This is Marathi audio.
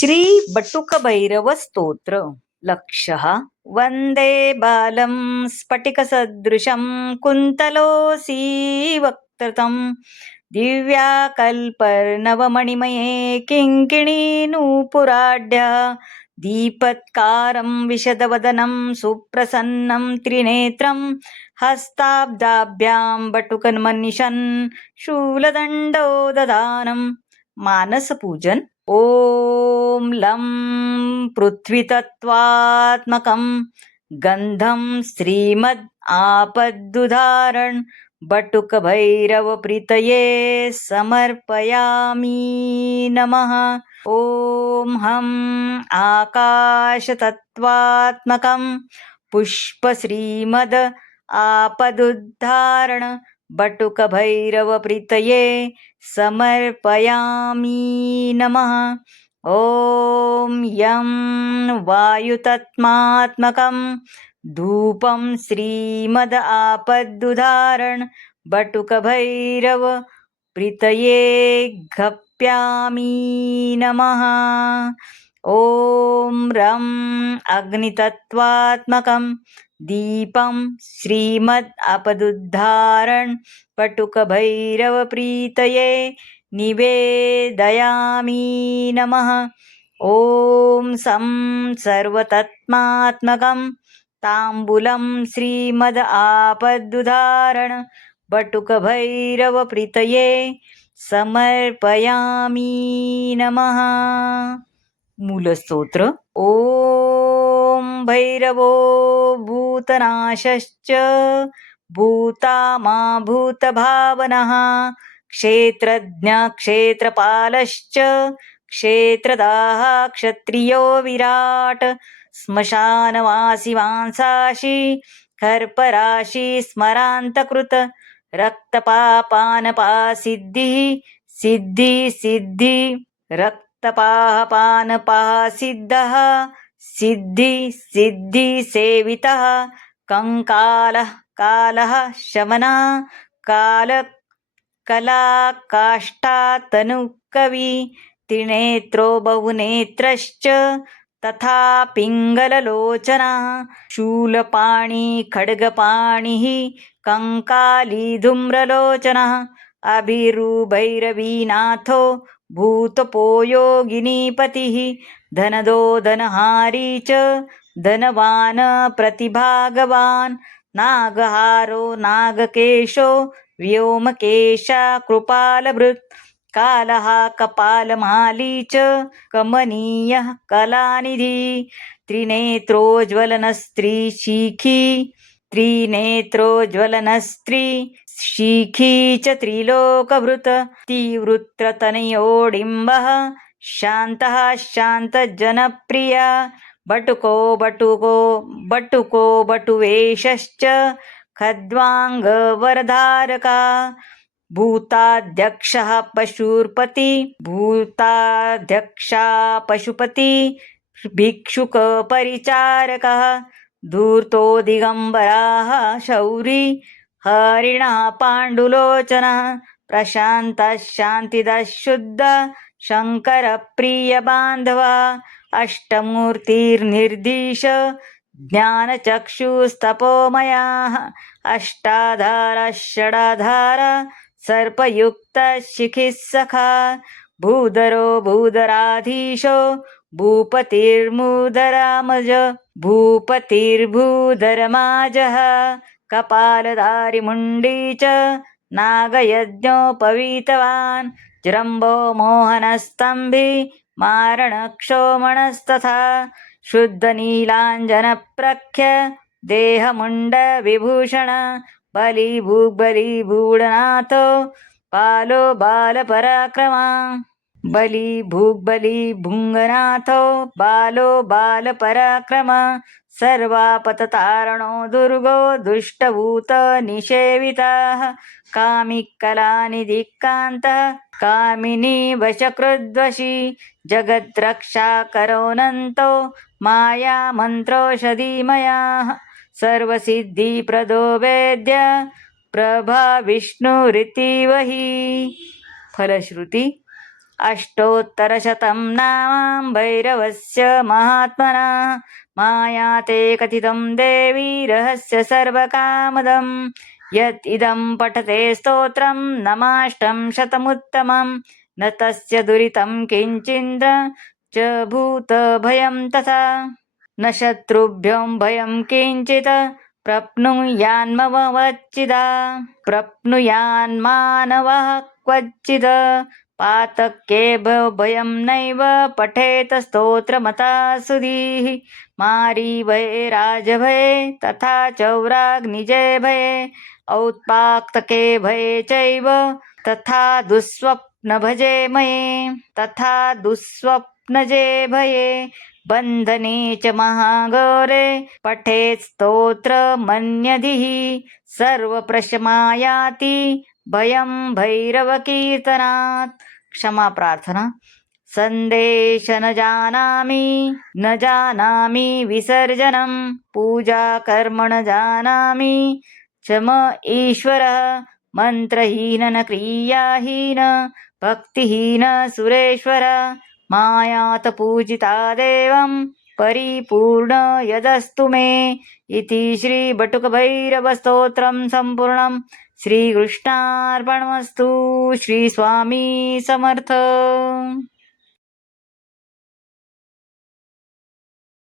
श्री बटुक भैरव स्तोत्र लक्षः वंदे बालं स्फटिकसदृशं कुन्तलोऽसि वक्त्रतं दिव्याकल्पर्णवमणिमये किङ्किणीनूपुराढ्य दीपत्कारं विशदवदनं सुप्रसन्नं त्रिनेत्रं हस्ताब्दाभ्यां बटुकन्मनिशन् शूलदण्डो ददानं मानसपूजन ॐ लं पृथ्वीतत्त्वात्मकं गन्धं श्रीमद् आपद्दुदाहरण बटुकभैरवप्रीतये समर्पयामि नमः। ॐ हं आकाशतत्त्वात्मकं पुष्पश्रीमद् आपदुद्धारण बटुकभैरवप्रीतये समर्पयामि नमः। ॐ यं वायुतत्त्वात्मकं धूपं श्रीमद् आपदुदाहरण बटुकभैरव प्रीतये घप्यामि नमः। ॐ रं अग्नितत्त्वात्मकं दीपं श्रीमद् आपदुद्धारण बटुकभैरव प्रीतये निवेदयामि नमः। ॐ सं सर्वतत्त्वात्मकं ताम्बूलं श्रीमद् आपदुदाहरण बटुकभैरव प्रीतये समर्पयामि नमः। मूलस्तोत्र ॐ भैरवो भूतनाशश्च भूतामाभूतभावनः क्षेत्रज्ञ क्षेत्रपालश्च क्षेत्रदाः क्षत्रियो विराट श्मशानवासी वांसाशी कर्पराशी स्मरान्तकृत रक्तपापानपासिद्धिः सिद्धि सिद्धि रक्तपापानपासिद्धः सिद्धि सिद्धि सेवितः कंकालः कालः शमनः काल कला काष्ठा तनुकवि त्रिनेत्रो बहुनेत्रश्च तथा पिङ्गललोचनः शूलपाणि खड्गपाणिः कंकाली धूम्रलोचनः अभिरुभैरवीनाथो भूतपो योगिनीपतिः धनदो धनहारी च धनवान् प्रतिभागवान् नागहारो नागकेशो व्योमकेशा कृपालभृत् कालः कपालमाली च कमनीयः कलानिधि त्रिनेत्रोज्ज्वलनस्त्री शिखी त्रिनेत्रोज्ज्वलनस्त्री शिखी च त्रिलोकभृत तीवृत्रतनयोडिम्बः शान्तः शान्तजनप्रिया बटुको बटुको बटुको बटुवेशश्च खद्वाङ्गवरधारका भूताध्यक्षः पशुपति भूताध्यक्षा पशुपति भिक्षुकपरिचारकः धूर्तो दिगम्बराः शौरी हरिणः पाण्डुलोचनः प्रशान्तः शान्तिदः शुद्ध शङ्करप्रियबान्धवा अष्टमूर्तिर्निर्दिश ज्ञानचक्षुस्तपोमयाः अष्टाधारः षडाधार सर्पयुक्तशिखिस्सखा भूधरो भूधराधीशो भूपतिर्भूधरामज भूपतिर्भूधरमाजः कपालधारिमुण्डी च नागयज्ञोपवीतवान् जृम्भो मोहनस्तम्भि मारणक्षोमणस्तथा शुद्धनीलाञ्जनप्रख्य देहमुण्डविभूषण बलिभूग्बलिभूडनाथो बालो बालपराक्रमा बलिभूग्बलिभुङ्गनाथो बालो बालपराक्रम सर्वापततारणो दुर्गो दुष्टभूतनिषेवितः कामिकलानिधिकान्तः कामिनी वशकृद्वशी जगद्रक्षाकरोऽनन्तो मायामन्त्रोषधीमयाः सर्वसिद्धिप्रदो वेद्य प्रभा विष्णुरिति वही। फलश्रुती अष्टोत्तरशतं नाम भैरवस्य महात्मना माया ते कथितं देवी रहस्य सर्वकामदं यत् इदं पठते स्तोत्रं नमाष्टं शतमुत्तमं न तस्य दुरितं किञ्चिन्द्र च भूतभयं तथा न शत्रुभ्यो भयं किञ्चित् प्राप्नुयान्मानवः क्वचित् पातके भयं नैव पठेत स्तोत्रमता सुधीः मारीभये राजभये तथा चौराग्निजे भये औत्पाक्तके भये चैव तथा दुःस्वप्नभजे मये तथा दुःस्वप्नजे भये बन्धने च महाघोरे पठेत् स्तोत्रमन्यधिः सर्वप्रशमायाति भयं भैरवकीर्तनात्. क्षमा प्रार्थना. संदेश न जानामि विसर्जनं पूजा कर्म न जानामि च म ईश्वरः मंत्रहीन न क्रियाहीन भक्तिहीन सुरेश्वर मायात पूजिता देवं परिपूर्ण यदस्तु मे इति श्री बटुक भैरव स्तोत्रम संपूर्णं. श्रीकृष्णार्पणमस्तु. श्री स्वामी समर्थ.